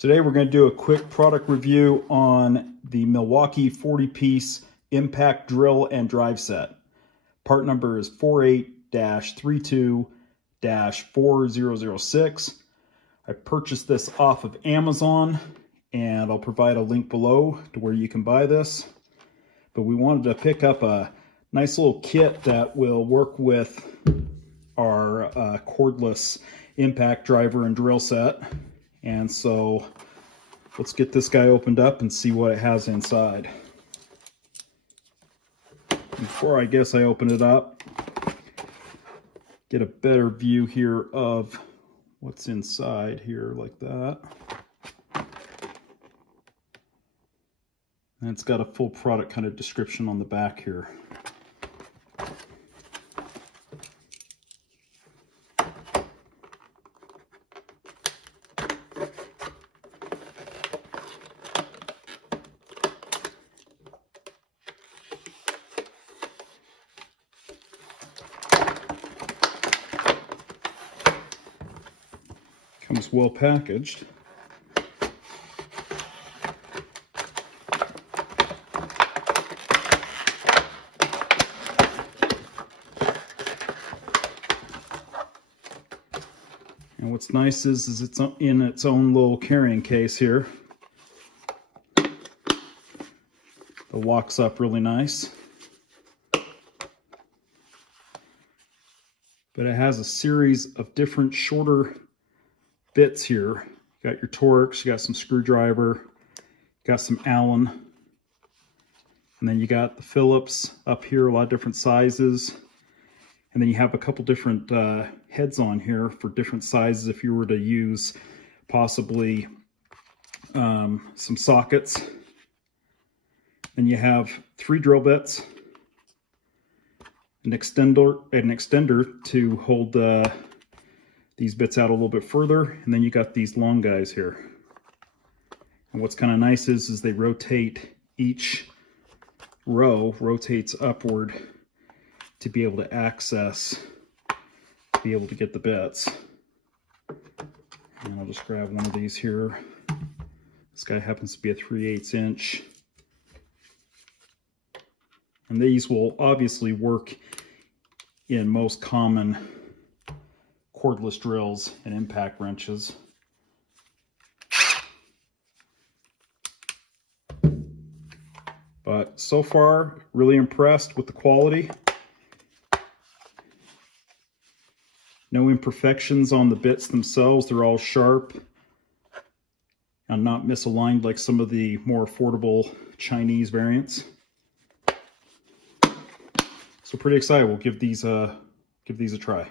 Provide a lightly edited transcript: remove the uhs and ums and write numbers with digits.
Today we're going to do a quick product review on the Milwaukee 40-piece impact drill and drive set. Part number is 48-32-4006. I purchased this off of Amazon, and I'll provide a link below to where you can buy this. But we wanted to pick up a nice little kit that will work with our cordless impact driver and drill set. And so let's get this guy opened up and see what it has inside. Before I open it up, get a better view here of what's inside here like that. And it's got a full product kind of description on the back here. Comes well packaged. And what's nice is it's in its own little carrying case here. It locks up really nice. But it has a series of different shorter bits here. You got your Torx, you got some screwdriver, you got some Allen, and then you got the Phillips up here, a lot of different sizes. And then you have a couple different heads on here for different sizes if you were to use possibly some sockets. Then you have 3 drill bits, an extender to hold these bits out a little bit further, and then you got these long guys here. And what's kind of nice is they rotate, each row rotates upward to be able to access, to be able to get the bits. And I'll just grab one of these here. This guy happens to be a 3/8 inch. And these will obviously work in most common cordless drills and impact wrenches. But so far, really impressed with the quality. No imperfections on the bits themselves. They're all sharp and not misaligned like some of the more affordable Chinese variants. So pretty excited. We'll give these a try.